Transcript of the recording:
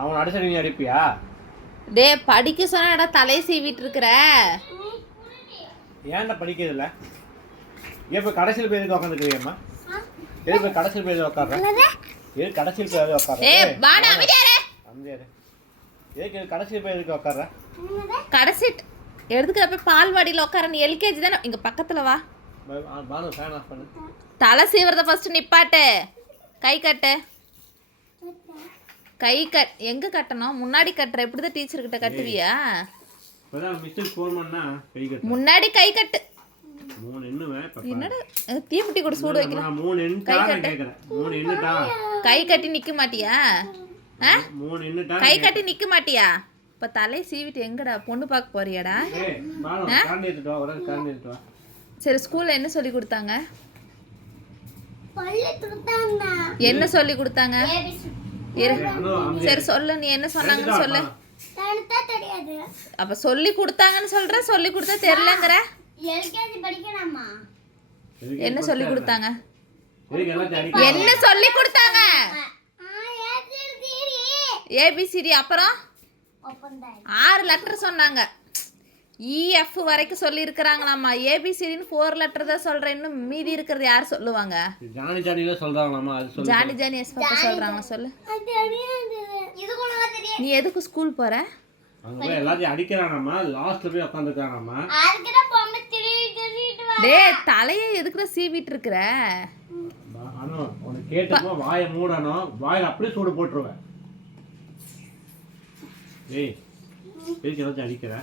அவன் அடிச்சா நீ அடிப்பியா? டே படிக்க சொன்னா தலையை சீவிட்டு இருக்கிற. ஏன்டா படிக்கிறது இல்லை? ஏன் இப்போ கடைசியில் போய் எதுக்கு உட்காந்துக்கிறியம்மா? எதுக்கு போய் கடைசியில் போய் எது உட்காடுற? எதுக்கு கடைசியில் போய் எது உட்காடுற? எதுக்கு கடைசியில் போய் எதுக்கு உட்காடுற? கடைசி எடுத்துக்கிறப்ப பால்வாடியில் உட்கார. நீ எல்கேஜி தானே? இங்கே பக்கத்தில் வா. ஃபேன் ஆஃப் பண்ணு. தலை சீவிரத ஃபர்ஸ்ட் நிப்பாட்டு. கை கட்டு. கை எங்கே கட்டணும்? முன்னாடி கட்டுற. எப்படி தான் டீச்சர்கிட்ட கட்டுவியா? முன்னாடி கை கட்டு. என்னடா தீப்பெட்டி கூட சூடு வைக்கிறேன். கை கட்டு. கை கட்டி நிற்க மாட்டியா? கை கட்டி நிற்க மாட்டியா? இப்போ தலையை சீவிட்டு எங்கடா பொண்ணு பார்க்க போறியாடா? சரி, ஸ்கூல்ல என்ன சொல்லி கொடுத்தாங்க? என்ன சொல்லி கொடுத்தாங்க? சரி சொல்லு, நீ என்ன சொன்னாங்கன்னு சொல்லு. அப்ப சொல்லி கொடுத்தாங்கன்னு சொல்ற, சொல்லி கொடுத்தா தெரியலங்கற. என்ன சொல்லி கொடுத்தாங்க? என்ன சொல்லி கொடுத்தாங்க? ஏபிசிடி. அப்புறம் 6 லெட்டர் சொன்னாங்க. EF வரைக்கும் சொல்லி இருக்கிறாங்களாமா. ஏபிசிடின்னு 4 லெட்டர் தான் சொல்றேன். இன்னும் மீதி இருக்கிறது யார் சொல்லுவாங்க? ஜானி ஜானில சொல்றாங்களாமா. அது சொல்லு. ஜானி ஜானி எஸ் பாப்பா சொல்றாங்க. சொல்லு. நீ எதுக்கு ஸ்கூல் போற? அங்க போய் எல்லாத்தையும் அடிக்கறானாமா. லாஸ்ட்ல போய் உட்கார்ந்துக்கறானாமா. டேய் தலையை எதுக்குற சீவிட்டு இருக்கற? அனோ உனக்கு கேட்டப்போ வாயை மூடணும். வாயில அப்படியே சூடு போட்டுருவேன். ஏய் எதுக்கு எல்லாத்தையும் அடிக்கற?